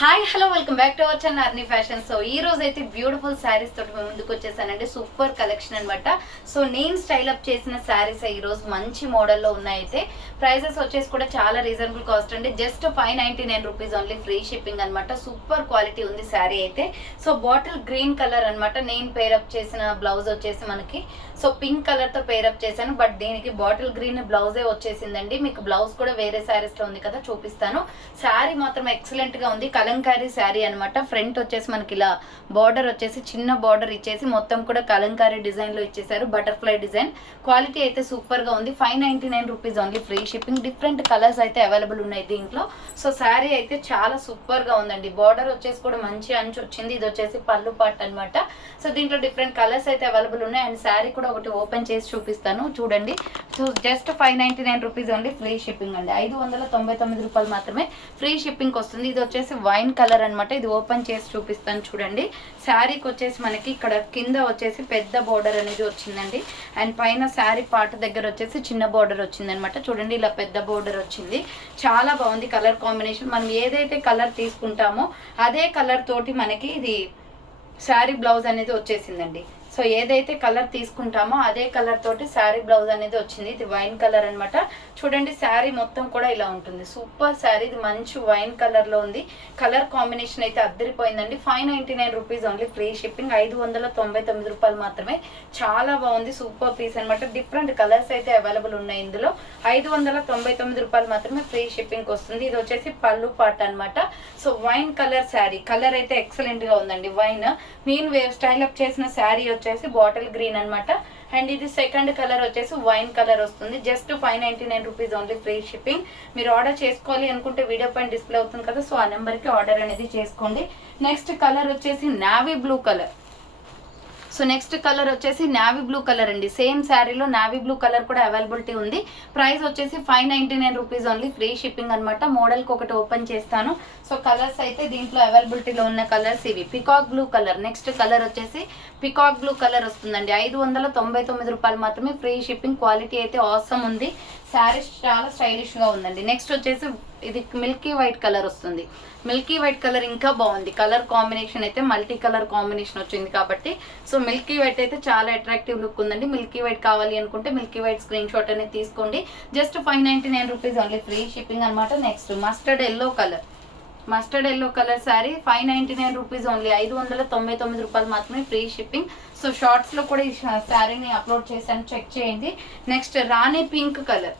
Hi hello welcome back to our channel Arni fashion. So ఈ రోజు అయితే బ్యూటిఫుల్ శారీస్ తోటి మేము ముందుకు వచ్చేసానండి. సూపర్ కలెక్షన్ అనమాట. సో నేను స్టైల్ అప్ చేసిన శారీస్ ఈ రోజు మంచి మోడల్లో ఉన్నాయి. అయితే ప్రైజెస్ వచ్చేసి కూడా చాలా రీజనబుల్ కాస్ట్ అండి. Just 599 rupees only, free shipping అనమాట. సూపర్ క్వాలిటీ ఉంది శారీ అయితే. సో బాటిల్ గ్రీన్ కలర్ అనమాట. నేను పేరప్ చేసిన బ్లౌజ్ వచ్చేసి మనకి సో పింక్ కలర్ తో పేరప్ చేశాను. బట్ దీనికి బాటిల్ గ్రీన్ బ్లౌజే వచ్చేసిందండి. మీకు బ్లౌజ్ కూడా వేరే శారీస్ లో ఉంది కదా, చూపిస్తాను. శారీ మాత్రం ఎక్సలెంట్ గా ఉంది. కలంకారీ శారీ అనమాట. ఫ్రంట్ వచ్చేసి మనకి ఇలా బార్డర్ వచ్చేసి చిన్న బార్డర్ ఇచ్చేసి మొత్తం కూడా కలంకారీ డిజైన్ లో ఇచ్చేసారు. Butterfly design. క్వాలిటీ అయితే సూపర్ గా ఉంది. 599 rupees only, free shipping. Different colours అయితే అవైలబుల్ ఉన్నాయి దీంట్లో. సో శారీ అయితే చాలా సూపర్ గా ఉందండి. బార్డర్ వచ్చేసి కూడా మంచి అంచు వచ్చింది. ఇది వచ్చేసి పళ్ళు పార్ట్ అనమాట. సో దీంట్లో డిఫరెంట్ కలర్స్ అయితే అవైలబుల్ ఉన్నాయి. అండ్ శారీ కూడా ఒకటి ఓపెన్ చేసి చూపిస్తాను చూడండి. So just 599 rupees only, free shipping అండి. 599 రూపాయలు మాత్రమే ఫ్రీ షిప్పింగ్ వస్తుంది. ఇది వచ్చేసి వైన్ కలర్ అనమాట. ఇది ఓపెన్ చేసి చూపిస్తాను చూడండి. శారీకి వచ్చేసి మనకి ఇక్కడ కింద వచ్చేసి పెద్ద బోర్డర్ అనేది వచ్చిందండి. అండ్ పైన శారీ పార్ట్ దగ్గర వచ్చేసి చిన్న బోర్డర్ వచ్చింది అనమాట. చూడండి ఇలా పెద్ద బోర్డర్ వచ్చింది. చాలా బాగుంది కలర్ కాంబినేషన్. మనం ఏదైతే కలర్ తీసుకుంటామో అదే కలర్ తోటి మనకి ఇది శారీ బ్లౌజ్ అనేది వచ్చేసిందండి. సో ఏదైతే కలర్ తీసుకుంటామో అదే కలర్ తోటి శారీ బ్లౌజ్ అనేది వచ్చింది. ఇది వైన్ కలర్ అనమాట. చూడండి శారీ మొత్తం కూడా ఇలా ఉంటుంది. సూపర్ శారీ. ఇది మంచి వైన్ కలర్ లో ఉంది. కలర్ కాంబినేషన్ అయితే అద్దరిపోయిందండి. 599 రూపీస్ ఓన్లీ, ఫ్రీ షిప్పింగ్. 599 రూపాయలు మాత్రమే. చాలా బాగుంది. సూపర్ పీస్ అనమాట. డిఫరెంట్ కలర్స్ అయితే అవైలబుల్ ఉన్నాయి ఇందులో. 599 రూపాయలు మాత్రమే, ఫ్రీ షిప్పింగ్ వస్తుంది. ఇది వచ్చేసి పళ్ళు పార్ట్ అనమాట. So wine colour sari. Colour అయితే ఎక్సలెంట్ గా ఉందండి. వైన్ నేను స్టైల్ అప్ చేసిన శారీ వచ్చేసి బాటిల్ గ్రీన్ అనమాట. అండ్ ఇది సెకండ్ కలర్ వచ్చేసి వైన్ కలర్ వస్తుంది. Just 599 rupees only, free shipping. మీరు ఆర్డర్ చేసుకోవాలి అనుకుంటే వీడియో పైన డిస్ప్లే అవుతుంది కదా, సో ఆ నెంబర్కి ఆర్డర్ అనేది చేసుకోండి. నెక్స్ట్ కలర్ వచ్చేసి navy blue colour. So next colour వచ్చేసి నావీ బ్లూ కలర్ అండి. సేమ్ శారీలో నావీ బ్లూ కలర్ కూడా అవైలబిలిటీ ఉంది. ప్రైస్ వచ్చేసి 599 రూపీస్ ఓన్లీ, ఫ్రీ షిప్పింగ్ అనమాట. మోడల్కి ఒకటి ఓపెన్ చేస్తాను. సో కలర్స్ అయితే దీంట్లో అవైలబిలిటీలో ఉన్న కలర్స్ ఇవి. Peacock blue colour. Next colour వచ్చేసి పికాక్ బ్లూ కలర్ వస్తుందండి. 599 రూపాయలు మాత్రమే, ఫ్రీ షిప్పింగ్. క్వాలిటీ అయితే ఆసమ్ ఉంది. శారీస్ చాలా స్టైలిష్ గా ఉందండి. నెక్స్ట్ వచ్చేసి ఇది మిల్కీ వైట్ కలర్ వస్తుంది. మిల్కీ వైట్ కలర్ ఇంకా బాగుంది. కలర్ కాంబినేషన్ అయితే మల్టీ కలర్ కాంబినేషన్ వచ్చింది కాబట్టి సో మిల్కీ వైట్ అయితే చాలా అట్రాక్టివ్ లుక్ ఉందండి. మిల్కీ వైట్ కావాలి అనుకుంటే మిల్కీ వైట్ స్క్రీన్ షాట్ అనేది తీసుకోండి. Just 599 rupees only, free shipping అనమాట. Next mustard yellow colour. Mustard yellow colour sari 599 rupees only, 599 రూపాయలు మాత్రమే, ఫ్రీ షిప్పింగ్. సో షార్ట్స్ లో కూడా ఈ శారీని అప్లోడ్ చేశాను, చెక్ చేయండి. నెక్స్ట్ రాణి పింక్ కలర్.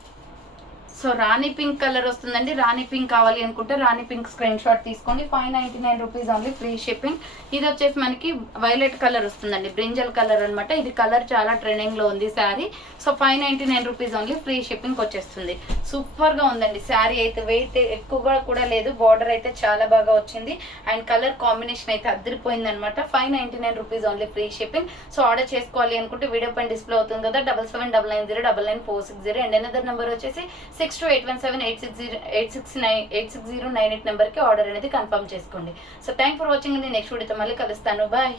సో రాణి పింక్ కలర్ వస్తుందండి. రాణి పింక్ కావాలి అనుకుంటే రాణి పింక్ స్క్రీన్ షాట్ తీసుకోండి. 599 రూపీస్ ఓన్లీ, ఫ్రీ షిప్పింగ్. ఇది వచ్చేసి మనకి వైలెట్ కలర్ వస్తుందండి. బ్రింజల్ కలర్ అనమాట. ఇది కలర్ చాలా ట్రెండింగ్ లో ఉంది sari. So 599 rupees only, free shipping వచ్చేస్తుంది. సూపర్ గా ఉందండి శారీ అయితే. వెయిట్ ఎక్కువగా కూడా లేదు. బార్డర్ అయితే చాలా బాగా వచ్చింది. అండ్ కలర్ కాంబినేషన్ అయితే అద్దరిపోయింది అనమాట. 599 rupees only, free shipping. So order చేసుకోవాలి అనుకుంటే వీడియో పైన డిస్ప్లే అవుతుంది కదా, 7799099460. అండ్ అనదర్ నెంబర్ వచ్చేసి 6281786098 నెంబర్కి ఆర్డర్ అనేది కన్ఫర్మ్ చేసుకోండి. సో థ్యాంక్ ఫర్ వాచింగ్ అండి. నెక్స్ట్ వీడియోతో మళ్ళీ కలుస్తాను. బాయ్.